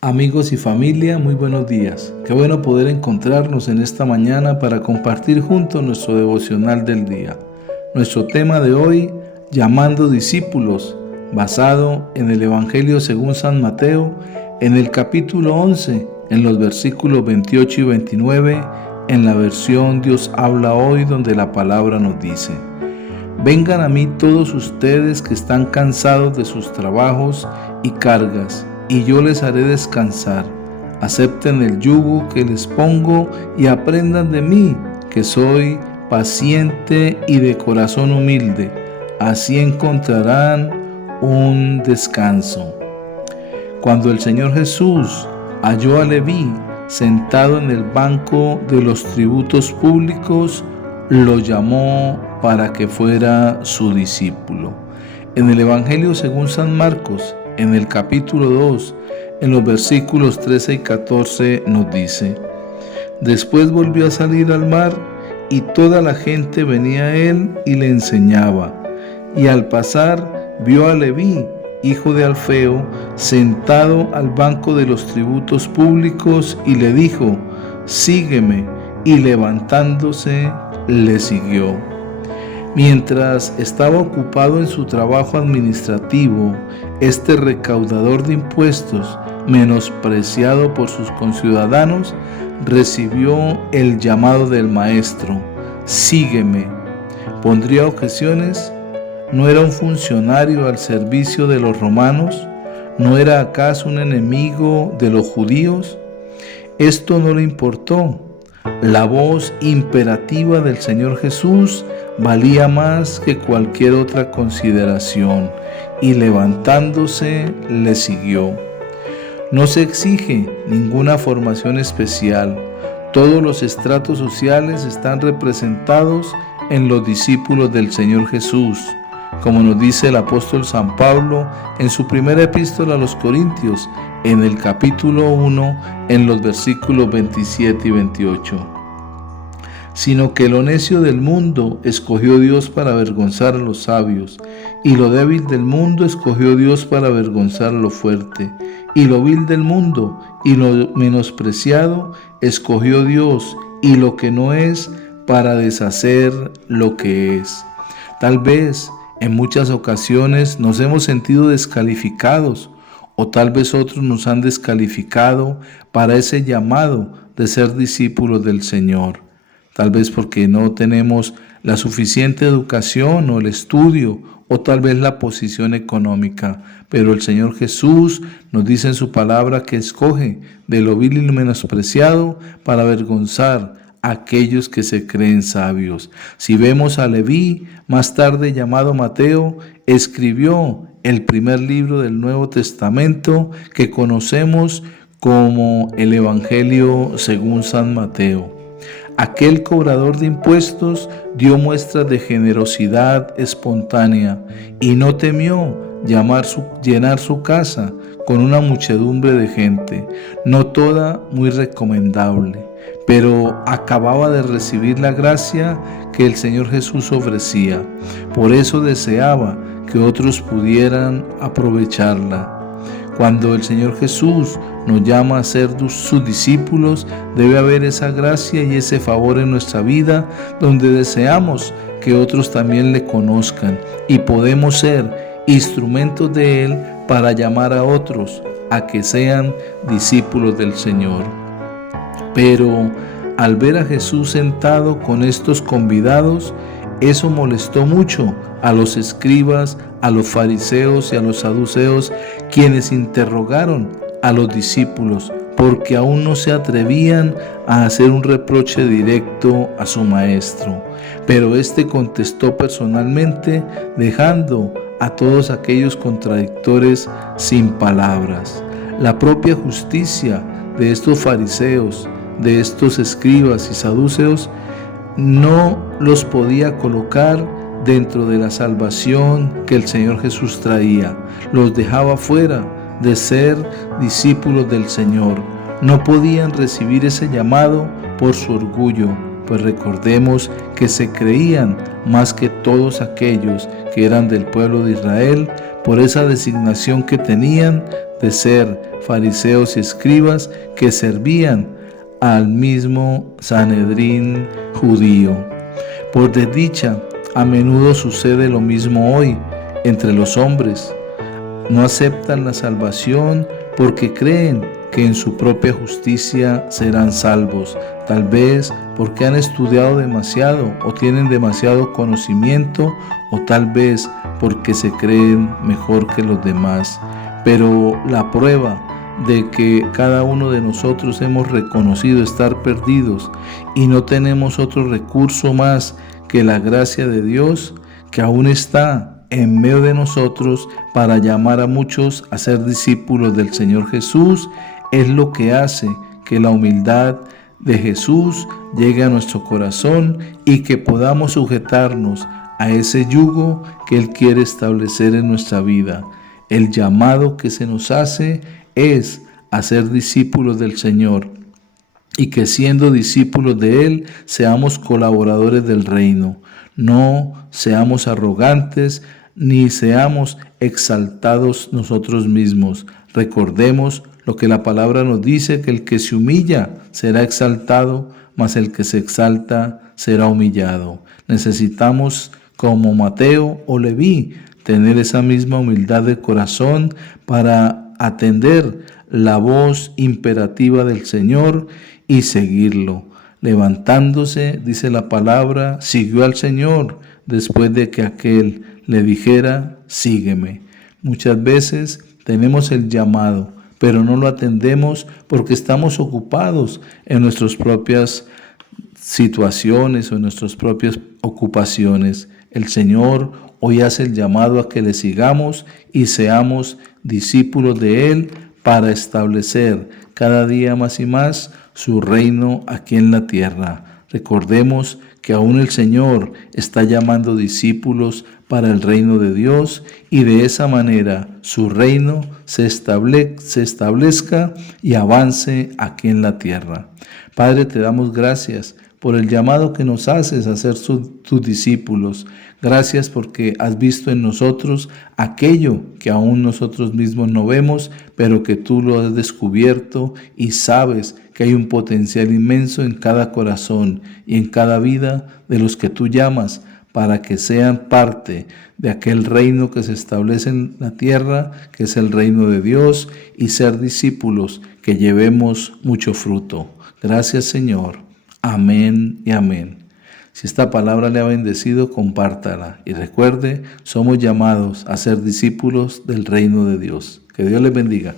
Amigos y familia, muy buenos días. Qué bueno poder encontrarnos en esta mañana para compartir juntos nuestro devocional del día. Nuestro tema de hoy, llamando discípulos, basado en el Evangelio según San Mateo, en el capítulo 11, en los versículos 28 y 29, en la versión Dios habla hoy, donde la palabra nos dice: Vengan a mí todos ustedes que están cansados de sus trabajos y cargas, y yo les haré descansar. Acepten el yugo que les pongo y aprendan de mí, que soy paciente y de corazón humilde. Así encontrarán un descanso. Cuando el Señor Jesús halló a Leví sentado en el banco de los tributos públicos, lo llamó para que fuera su discípulo. En el Evangelio según San Marcos, en el capítulo 2, en los versículos 13 y 14 nos dice: Después volvió a salir al mar y toda la gente venía a él y le enseñaba. Y al pasar vio a Leví, hijo de Alfeo, sentado al banco de los tributos públicos y le dijo: Sígueme. Y levantándose, le siguió. Mientras estaba ocupado en su trabajo administrativo, este recaudador de impuestos, menospreciado por sus conciudadanos, recibió el llamado del maestro: Sígueme. ¿Pondría objeciones? ¿No era un funcionario al servicio de los romanos? ¿No era acaso un enemigo de los judíos? Esto no le importó. La voz imperativa del Señor Jesús valía más que cualquier otra consideración, y levantándose le siguió. No se exige ninguna formación especial. Todos los estratos sociales están representados en los discípulos del Señor Jesús, como nos dice el apóstol San Pablo en su primera epístola a los Corintios, en el capítulo 1, en los versículos 27 y 28. Sino que lo necio del mundo escogió Dios para avergonzar a los sabios, y lo débil del mundo escogió Dios para avergonzar a lo fuerte, y lo vil del mundo y lo menospreciado escogió Dios, y lo que no es, para deshacer lo que es. Tal vez en muchas ocasiones nos hemos sentido descalificados, o tal vez otros nos han descalificado para ese llamado de ser discípulos del Señor. Tal vez porque no tenemos la suficiente educación o el estudio, o tal vez la posición económica. Pero el Señor Jesús nos dice en su palabra que escoge de lo vil y lo menospreciado para avergonzar a aquellos que se creen sabios. Si vemos a Leví, más tarde llamado Mateo, escribió el primer libro del Nuevo Testamento que conocemos como el Evangelio según San Mateo. Aquel cobrador de impuestos dio muestras de generosidad espontánea y no temió llenar su casa con una muchedumbre de gente, no toda muy recomendable, pero acababa de recibir la gracia que el Señor Jesús ofrecía. Por eso deseaba que otros pudieran aprovecharla. Cuando el Señor Jesús nos llama a ser sus discípulos, debe haber esa gracia y ese favor en nuestra vida, donde deseamos que otros también le conozcan y podemos ser instrumentos de Él para llamar a otros a que sean discípulos del Señor. Pero al ver a Jesús sentado con estos convidados, eso molestó mucho a los escribas, a los fariseos y a los saduceos, quienes interrogaron a los discípulos porque aún no se atrevían a hacer un reproche directo a su maestro. Pero éste contestó personalmente, dejando a todos aquellos contradictores sin palabras. La propia justicia de estos fariseos, de estos escribas y saduceos, no los podía colocar dentro de la salvación que el Señor Jesús traía. Los dejaba fuera de ser discípulos del Señor. No podían recibir ese llamado por su orgullo, pues recordemos que se creían más que todos aquellos que eran del pueblo de Israel por esa designación que tenían de ser fariseos y escribas que servían al mismo Sanedrín judío. Por desdicha, a menudo sucede lo mismo hoy entre los hombres. No aceptan la salvación porque creen que en su propia justicia serán salvos, tal vez porque han estudiado demasiado o tienen demasiado conocimiento, o tal vez porque se creen mejor que los demás. Pero la prueba de que cada uno de nosotros hemos reconocido estar perdidos y no tenemos otro recurso más que la gracia de Dios, que aún está en medio de nosotros para llamar a muchos a ser discípulos del Señor Jesús, es lo que hace que la humildad de Jesús llegue a nuestro corazón y que podamos sujetarnos a ese yugo que Él quiere establecer en nuestra vida. El llamado que se nos hace es a ser discípulos del Señor, y que siendo discípulos de Él seamos colaboradores del reino. No seamos arrogantes ni seamos exaltados nosotros mismos. Recordemos lo que la palabra nos dice, que el que se humilla será exaltado, mas el que se exalta será humillado. Necesitamos, como Mateo o Leví, tener esa misma humildad de corazón para atender la voz imperativa del Señor y seguirlo. Levantándose, dice la palabra, siguió al Señor después de que aquel le dijera, sígueme. Muchas veces tenemos el llamado, pero no lo atendemos porque estamos ocupados en nuestras propias situaciones o en nuestras propias ocupaciones. El Señor hoy hace el llamado a que le sigamos y seamos discípulos de Él para establecer cada día más y más su reino aquí en la tierra. Recordemos que aún el Señor está llamando discípulos para el reino de Dios, y de esa manera su reino se establezca y avance aquí en la tierra. Padre, te damos gracias por el llamado que nos haces a ser tus discípulos. Gracias porque has visto en nosotros aquello que aún nosotros mismos no vemos, pero que tú lo has descubierto y sabes que hay un potencial inmenso en cada corazón y en cada vida de los que tú llamas para que sean parte de aquel reino que se establece en la tierra, que es el reino de Dios, y ser discípulos que llevemos mucho fruto. Gracias, Señor. Amén y amén. Si esta palabra le ha bendecido, compártala. Y recuerde, somos llamados a ser discípulos del reino de Dios. Que Dios les bendiga.